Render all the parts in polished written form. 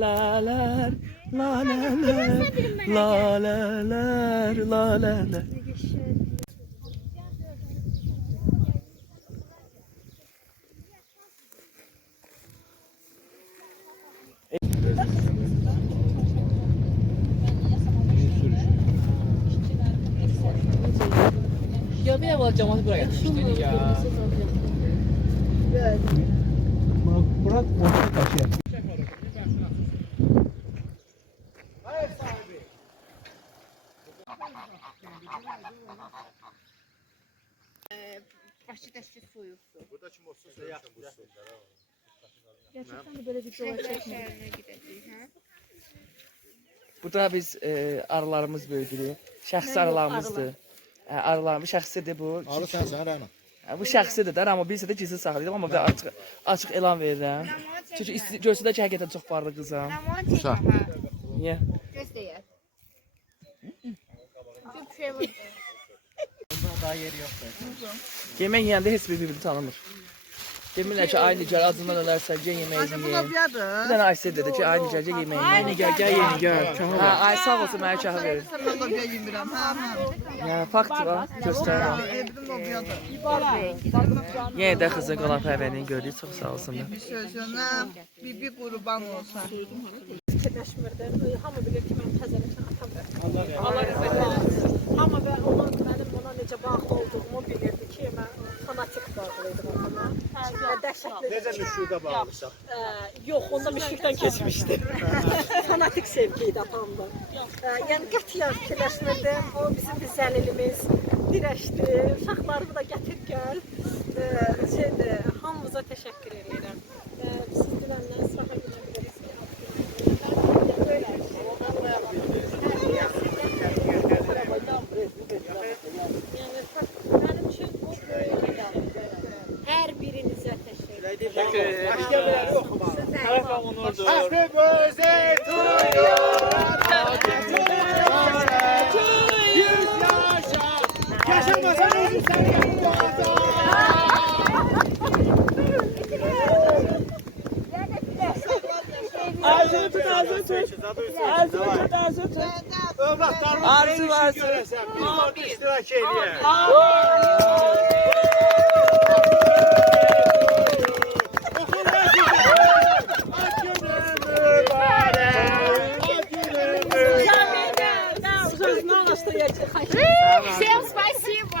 laleler, laleler, laleler, laleler. Ya bir evvel cemaat buraya getirmiştik ya. Bırak boşa taşıyalım. Başı dəstə soyuqdur. Buradakı motsuz söyləmişəm bu sözləri. Gerçekten de böyle videolar çekmeye gidəcəyik, hə? Burada biz arılarımız böyüdürük. Şəxsi arılarımızdır. Arılarımız şəxsidir bu. Arı sənsən, Rəna. Bu şəxsidir də, amma biz də gizli saxlayırıq, amma ben açıq elan verirəm. Çünki görsədə ki, həqiqətən çox varlı qızam. Ramon çəkmə, hə? Niyə? Göz deyər. Bir şey var. Daha yeri yoktu. Yemək yeyəndə heç bir-birini tanımır. Demirlər ki, aynı gəl, acından ölərsən, gəl yeməyizi yeyin. Bir dənə Ayşə dedi ki, aynı gəl, gəl yeməyizi yeyin. Yeni gel yeni gel. Hə, ay sağ olsun, mənə kahve verir. Mən də yemirəm. Yəni, faktdır ha, göstərirəm. Evrim lobiyadır. Yenə də qızın qalan pərvənini gördük, çox sağ olsun. Bir sözünə bibi qurban olsun. Fikirləşmirdim. Hamı bilir ki, mən təzələkən atam da. Allah rəhmət eləsin. Hamı və mənim ona necə bağlı olduğumu bilirdi ki, mən fanatik bağlıydım atama. Dəhşətli. Necə müşrüqə bağlısan? Yox, onda müşrikdən keçmişdi. Fanatik sevgi idi atamda. Yəni qətiyyən fikirləşmirdim. O bizim bir zəlilimiz dirəşdi. Uşaqlarımı da gətir gəl. Hamımıza təşəkkür edirəm. Siz dilənlər sırağa görə bilirsiniz. Mənim üçün bu hər birinizə təşəkkür edirəm. Happy birthday to you. Yüz yaşa. Yaşamasan özün səni yanında. Ağzını tut, ağzını tut. Ağzını tut, ağzını tut. Övladlarımız Arzu varsın. görəsən. Biz orada iştirak edəyək. Всем спасибо.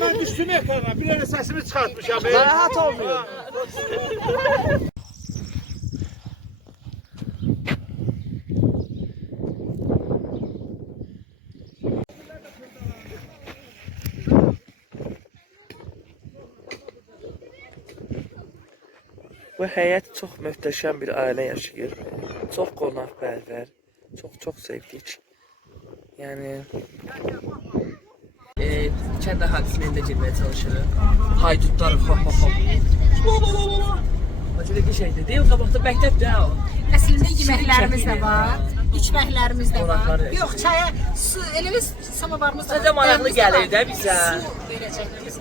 Mən düşdüm ekrana, bir dənə səsimi çıxartmışam. Narahat olmuyor. Bu həyət çox möhtəşəm bir ailə yaşayır. Çox qonaqpərvər, çox sevdik. Yəni kənd əhalisindən də girməyə çalışırıq. Haydutlar, Acılı bir şeydir. Deyil, qabaqda məktəbdir ha o. Əslində yeməklərimiz də var, içməklərimiz də var. Qonaqlar. Yox, çaya, su, elə biz samavarımız da var. Necə maraqlı gəlir də bizə. Su verəcək biz.